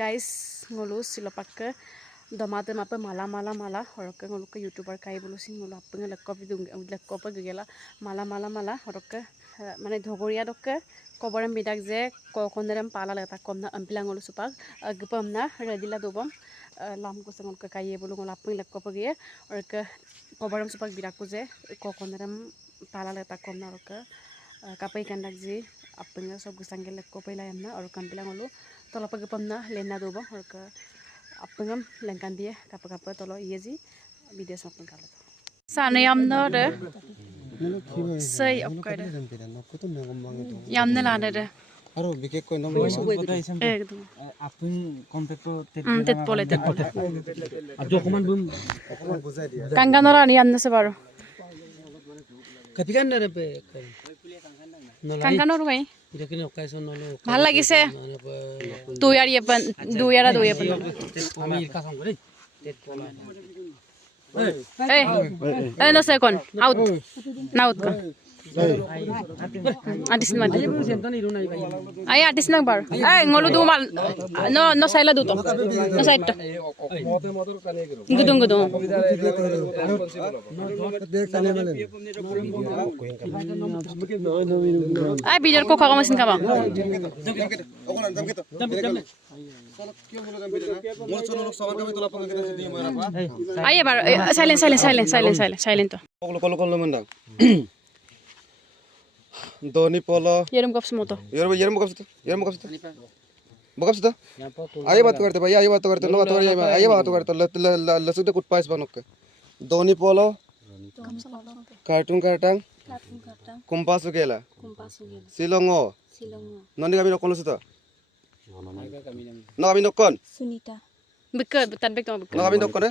guys ngolu silopakke damate mape mala horokke ngolu ke youtuber kai bolusin ngolu apenge lekko gela mala horokke mane dhogoria dokke koborem bidak je kokonderem pala leta komna ampila ngolu supak gpamna redila dobam lam ko sangol ke kai bolu ngolu apenge lekko pege horokke koborem supak bidak ko je kokonderem pala leta komna horokke kapai kandak je apenge sob gusangel lekko pela yamna or kampila ngolu tolo pagi pamna lena doba or ke apengam lengkan dia kapa tolo iezi video sapeng kalo sana yamna de sei okkade yamna lana de aro bike ko nom ekdom apun kompekto tet pole dokumen bum bujai dia kanganora ni yamna se baro kapikan na pe kanganor vai Irakini occasion nolo ভাল লাগিছে দুই আর ইয়েপন দুই আর দুই ইয়েপন আমি ইরকা কাম করে এই no second out now adis mad ay adis nang bar ay ngolu du mal no saila du to no side to gudung ay bijar ko kaka masin ka ba ay bar silent to kolo mandang Doni polo yerum kops moto yerum bokap sito ayo baat karte bhai ayo baat karte no baat karte ayo baat karte lasuk de kut pais banok Doni polo cartoon kartang kumpas gela silongo noni kami nokon sito no kami nokon sunita bekat betan bek no kami nokon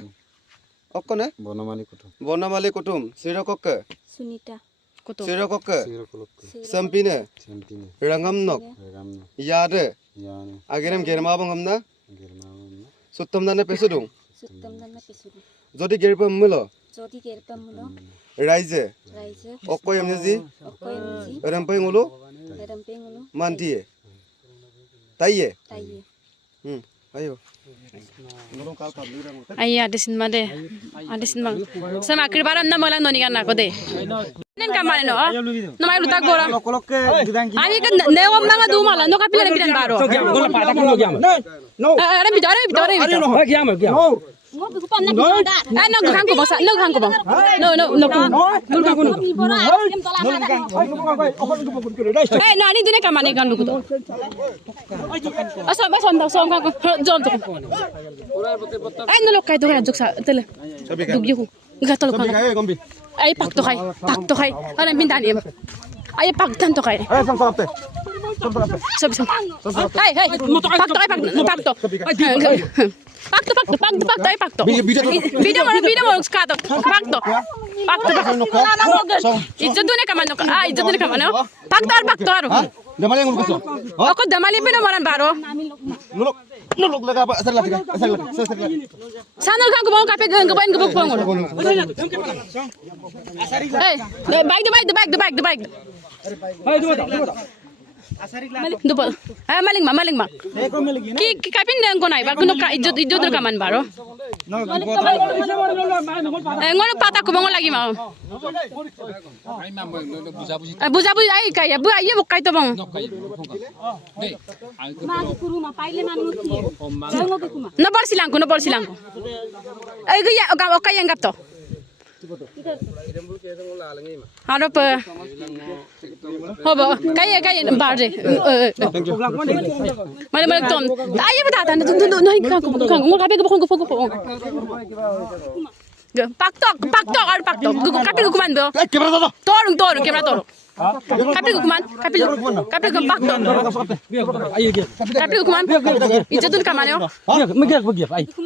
okkone bonamali kutum sirokokke sunita sirokokke sampine rangam nok yade agerem germa bangamna suttam dane pesudung jodi gerpam mulo raije okkoy amneji rampai ngulu mantie taiye ayo ayya adesin made adesin mang sama akribaran na malang noni kan ako de nen kamane no no mai lutak gora ani kan newam nanga du mala no kapila bidan baro no are bidare no khang ko basa no khang ko bang no dul khang ko eh no ani dune kamane kan luku to asa bason da som khang ko jom to ay no lokai to kan joksa tele dugye ko gatal ko ay pak to kay ana bindan em ay pak tan to kay ay samsapte sabi hey pak to video mo skato pak to ijo dune kamano pak to aro damali ngul kaso ako damali pino maran baro nuluk laga apa asar lagi sanal khang ko bang kape gang gabain gabok pang hey the bike maling ma ki kapin dang ko nai ba kuno ka ijo kaman baro ngono pata ko bang lagi ma buja ai kaya bu ai bu kai to bang no bor silangku ai ga ya o kay ngap to harap hobo kay barje mali tom ayo bata no kang mo kape ko pakto ar pakto kape ko man do torung kebra torung kape ko man kape ko pakto kape ko man ijatun kamane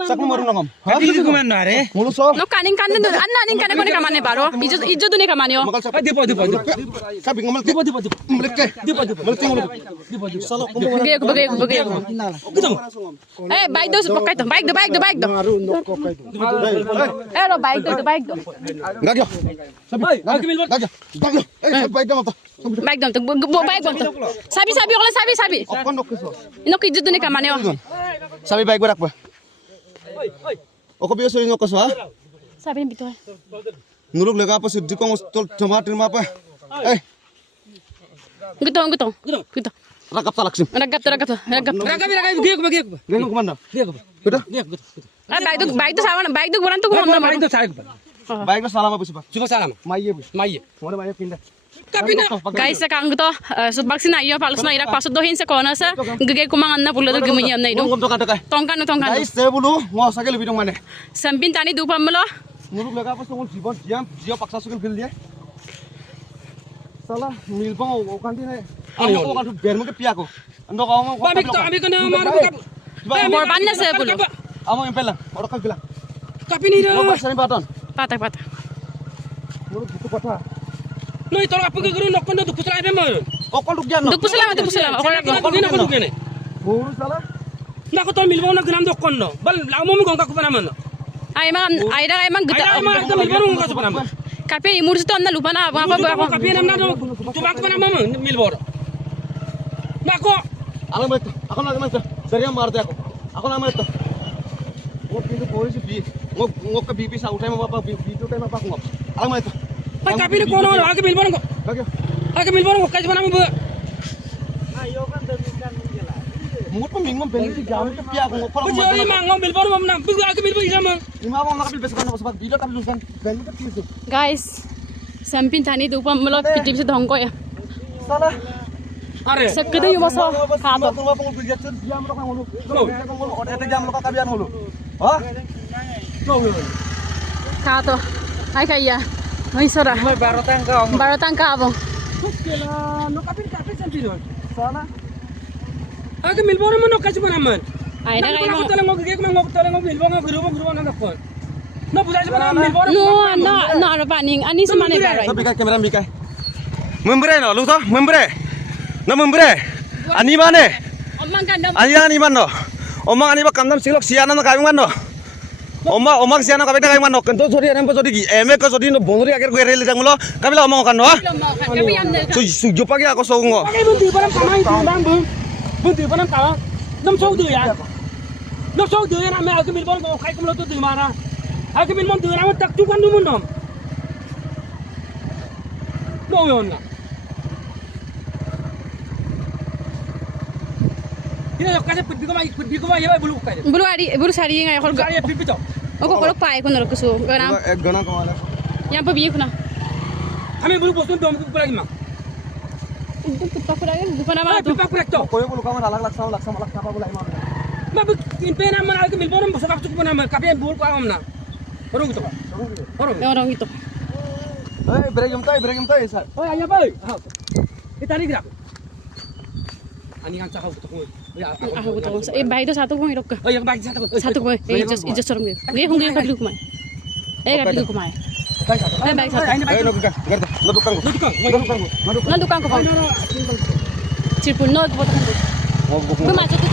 sakmu maru nangam kapi ko man na re no kaning anna ning kane ko kamane baro ijatun kamane depo kapi ngamal depo meleke meleke ngulu salo bagay eh bike do pakai to bike do eh ro bike do gagyo gagyo bike do bike do bike do sabi ko sabi okon dokso ino ki judune kamane Sabi baik berak ba? Oko biyo so ingok kaso ha? Sabi ni bitoy. Nuluk lega apa sih dikong tol jama terima apa? Gitu. Rakap talaksim. Ragap. Raga dia ko bagi ko. Lengo kumanda. Dia ko. Betul? Dia ko. Ah, baik tu sama, baik tu buran tu gua Mari to saya ko. Baik lo salam apa sih pak? Coba salam. Maiye bu. Mai. Mana banyak pindah. Kapina. Guys, sekarang gitu, subak sih naik, palsu naik, pasut dohin sekolah sa, gede kumang anak pulau tu gemunya naik dong. Ngom tokan tokai. Tongkan. Guys, saya bulu ngos sakit lebih dong mana? Sampin tani dupa melo. Nuluk lega apa songol jibon jio paksa sukil gil dia. Salah milbong o kanti nih. Aku kan tuh biar mungkin piaku. Ando kau mau. Abi ko na maro ko. Korban na sa pulau. Amo yang pelang. Orang kan bilang. Kapini Mau do. pasang baton. Patah. Nuluk gitu kota. No itol apu ko guru nokon do kusala be mo. Oh kau duk jano. Dupu selama. Ko dina ko dukene. Buru salah. Na ko to milbo na gram dokon no. Bal la mo ko ka ko na man. Ay emang Ay gede. ma ko milbo ko ka ko na man. Kape imur itu anda lupa na apa Kapina na do. Coba ko na man milbo. Na ko. Alam mo ito. Ako na naman ito. Seriang marte ako. Ako na naman ito. Ngok pintu polisi bi. Ngok ke bibi sa utay mo pa bibi utay mo pa ngok. Alam mo ito. Ay kapini ko no. Ake milbo ko. Bagyo. Ake milbo ko kasi man mo. Mungut pa mingmam beli di jamu ke piak ngok. Ko jori ma ngom milbo mo na. Bigu ake milbo ila man. Lima mo nakabil besokan ako sabat video tapi lusan. Beli ke piso. Guys, sampin tani dupa melo pitip se dongko ya. Salah. Are. Sekede yung maso kato. Tunggu pengul bil jatun jam lo kan ngulu. Ete jam lo ka kabian ngulu. Ha? Kato. Ay kaya. Ay sora. Barotang ka abong. No kapin sentido. Salah. Ake milbo mo no kasi man man. Ay na kayo mo. Ko tala ngok ge ko ngok tala ngok milbo ngok guru na ko. No budaya sa milbo. No, ano paning. Ani sa manay baray. Tapi kai kamera mikai. Membre no lu to? Membre. Na membre. Ani mane? Omang kandam. Ani man no. Omang ani ba kandam silok siana na kaing man no. Omang siana kabita kaing man no. Kento sori anem pa sori gi. Eme ka sori no bondori aker guere le janglo. Kabila omang kan no. Kami am de. Sujo pagi ako so ngo. Ay bunti pa nang kamay bang bung. Bunti pa nang kawa. Nam so du ya. No so du ya na me ake milbo ko kai kumlo to du mara. Ake milbo du na tak tu kan du mun nom. No yon na. Ini kasi putbi ko ma ya bulu kai. Bulu sari ngai hol. Kaya pipi to. Oko kolok pai ko naro kusu. Ganam. Ek gana kamala. Yang pa biye kuna. Kami bulu bos dom ko lagi ma. Untuk putak ko lagi bukan nama Pipi tu. ko lekto. Koyo bulu kamala alak apa bula imam. Ma in pena man alke milbo mo sa kaktu ko na ma kapi bul ko am na. Orong to. Orong. Orang itu. Beragam tay sir. Oh ya boy. Kita ni gerak. Ani kan cakap to. Ya. Aku tahu. Baik itu satu kong irok ka. Oh yang baik satu. Satu kong. Ijos sorong dia. Dia hong dia kablu kumai. Kablu kumai. Baik satu. Baik satu. Ayo nabukan. Garda. Nabukan. Nandukan ko. Cirpul no ko. Mau buku. Kumacho tu.